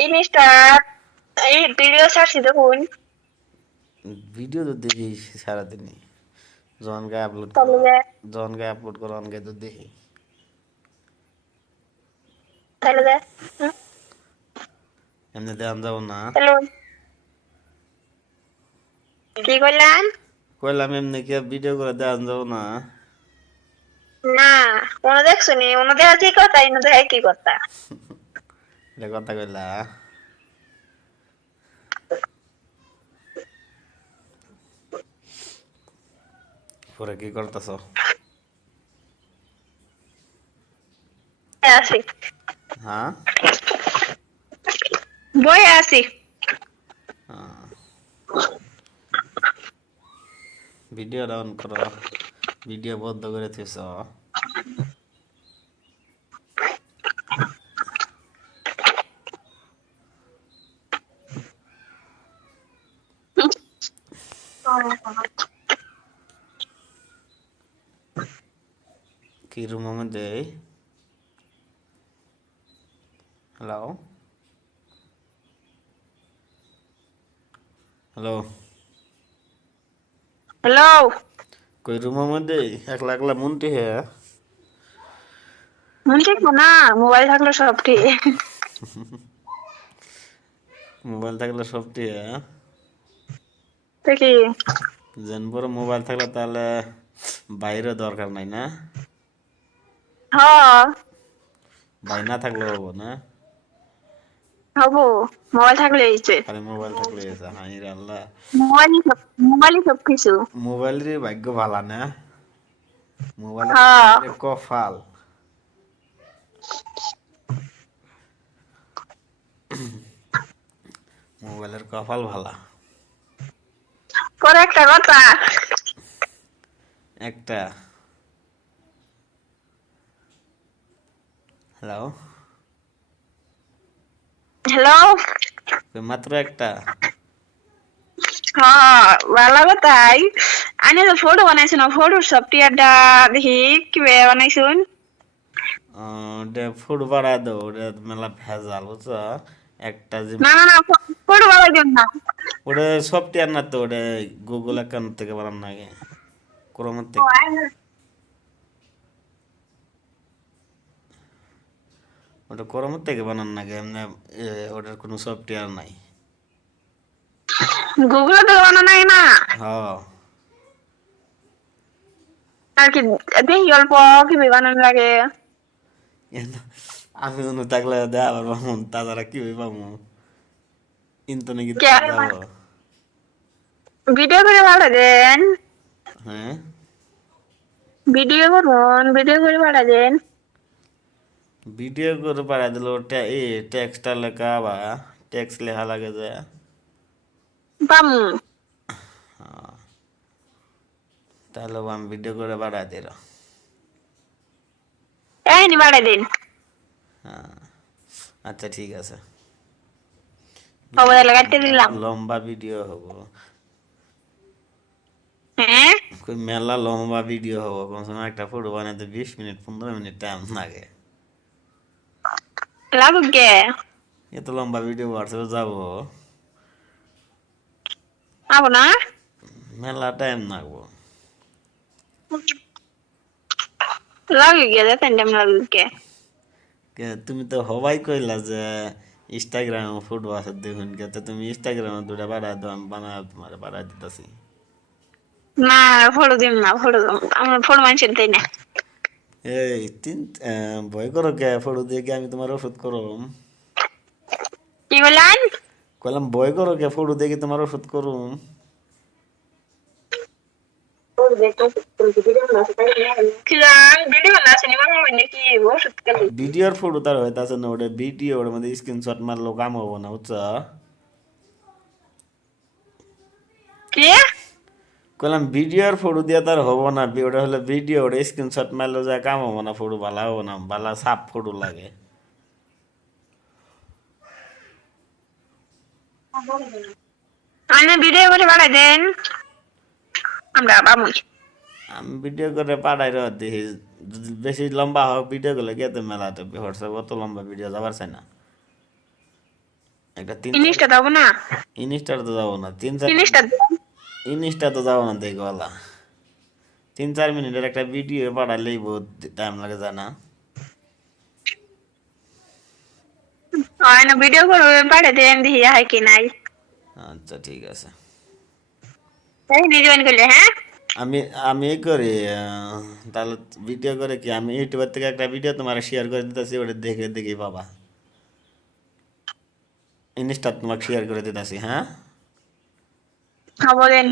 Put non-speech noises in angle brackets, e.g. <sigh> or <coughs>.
জিনিসটা এই ভিডিও ছাড়ছি দেখুন। ভিডিও তো দেখি সারাদিনই। যখন গায়ে আপলোড যখন গায়ে আপলোড করো অন গায়ে তো দেখি। তাহলে এমনি দেওয়ান যাব না। কি করলেন কইলাম এমনি কি ভিডিও করে দেওয়ান যাব না। না কোনো দেখছ নি? কোনো দেখা কি কথা ইনো দেখা কি কথা? এটা কথা কইলা পরে কি করতেছ আছি হ্যাঁ বই আছি ভিডিও ডাউন করো ভিডিও বন্ধ করে থুইছ কি রুমের মধ্যে হ্যালো হ্যালো হ্যালো কই রুমের মধ্যে একলা একলা মনটি হে মন ঠিক না মোবাইল থাকলে সব ঠিক মোবাইল থাকলে সবটি হে তো কি? যেন মোবাইল থাকলে তাহলে বাইরে দরকার নাই না? হ্যাঁ। বাই না থাকলে হব না? হব মোবাইল থাকলে এইছে খালি মোবাইল থাকলে এসে হাই রে আল্লাহ। মোবাইলই সব মোবাইলই সব কিছু মোবাইলের ভাগ্য ভালা না? মোবাইল হ্যাঁ। কফাল মোবাইলের কপাল <coughs> ভালা। পরে একটা কথা। একটা। হ্যালো হ্যালো মাত্র একটা। হ্যাঁ ভালো কথাই। আনে তো ফটো বানাইছো না ফটোর সব টিয়ারটা দেখি কীভাবে বানাইছুন? ফুড বাড়া দো মেলা ভেজাল বুঝছ? একটা না না দিন না। ওটা সফটওয়্যার না তো ওটা গুগল অ্যাকাউন্ট থেকে বানান লাগে ক্রোমের থেকে। ওটা ক্রোমের থেকে বানান লাগে এমনি ওটার কোনো সফটওয়্যার নাই। গুগলে তো বানানো নাই না? হ্যাঁ। আর কি দেখি অল্প কীভাবে বানানো লাগে। আমি অনু থাকলে দেয়া পারব তাছাড়া কি হয়ে পাবো কিন্তু নাকি ভিডিও করে পাঠা দেন। হ্যাঁ? ভিডিও করুন ভিডিও করে পাঠা দেন। ভিডিও করে পাঠাই দিল এ টেক্সটটা লেখা বা টেক্সট লেখা লাগে যে। তাহলে আমি ভিডিও করে পাঠাই দিল। এই নি পাঠা দিন। হ্যাঁ আচ্ছা ঠিক আছে। লম্বা ভিডিও হব। মেলা লম্বা ভিডিও হব কমসে কম একটা ফটো বানাতে বিশ মিনিট পনেরো মিনিট টাইম লাগে। লাগুক এত লম্বা ভিডিও হোয়াটসঅ্যাপে যাব। আবো না? মেলা টাইম লাগবো। লাগুক দেখেন টাইম লাগুক তুমি তো হবাই কইলা যে ইনস্টাগ্রামে ফটো আছে দেখুন কে তুমি ইনস্টাগ্রামে দুটা বাড়াই দাও আমি বানায় তোমার বাড়াই দিতেছি। না ফটো দিম না ফটো আমার ফটো মানুষের দেয় না। এই তিন ভয় করো কে? ফটো দিয়ে কি আমি তোমার ওষুধ করো কি ভয় করো কে? ফটো দিয়ে তোমার ওষুধ করুম? ভিডিওর ফটো তার হইতাছে না ওটা ভিডিও ওটার মধ্যে স্ক্রিনশট মারলেও কাম হব না বুঝছ? কি? কইলাম ভিডিওর ফটো দিয়ে তার হব না ওটা হলো ভিডিও ওটা স্ক্রিনশট মারলেও যা কাম হব না ফটো ভালো হব না ভালো সাপ ফটো লাগে। আপনি ভিডিও করে পাঠাই দেন। আমরা বামুই আমি ভিডিও করে পাঠাই রহ দেখি বেশি লম্বা হোক ভিডিও গুলো গিয়ে তো মেলাতে হোয়াটসঅ্যাপ অত লম্বা ভিডিও যাবার চাই না। একটা তিন জিনিসটা দেবো না? ইনিস্টার তো যাব না তিন চার জিনিসটা ইনিস্টা তো যাব না দেখওয়ালা তিন চার মিনিটের একটা ভিডিও পাঠালেই বহুত টাইম লাগে যায় না। হয় না ভিডিও করবে পাঠাতে দেন দেখি হয় কি নাই। আচ্ছা ঠিক আছে। তাই জয়েন করলে হ্যাঁ? আমি আমি করি তাহলে ভিডিও করে কি? আমি ইউটিউবের থেকে একটা ভিডিও তোমার শেয়ার করে দিতেছি ওটা দেখে দেখে পাবা। ইনস্টা তোমাকে শেয়ার করে দিতেছি হ্যাঁ? হ্যাঁ বলেন।